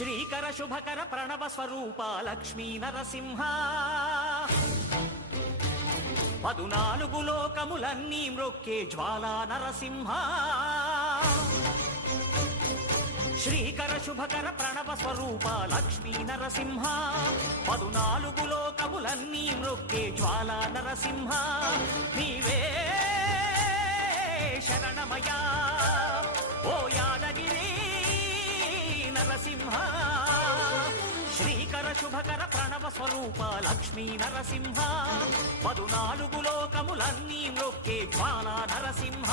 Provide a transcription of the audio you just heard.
శ్రీకర శుభకర ప్రణవ స్వరూప లక్ష్మీ నరసింహ పదునాలుగు లోకములన్నీ మ్రొక్కే జ్వాలా నరసింహ శ్రీకర శుభకర ప్రణవ స్వరూప లక్ష్మీ నరసింహ పదునాలుగు లోకములన్నీ మ్రొక్కే జ్వాలా నరసింహ నీవే శరణమయా ఓ యాదగిరి నరసింహ శ్రీకర శుభకర ప్రణవ స్వరూప లక్ష్మీ నరసింహ పదునాలుగు లోకములన్నీ మ్రొక్కే జ్వాలా నరసింహ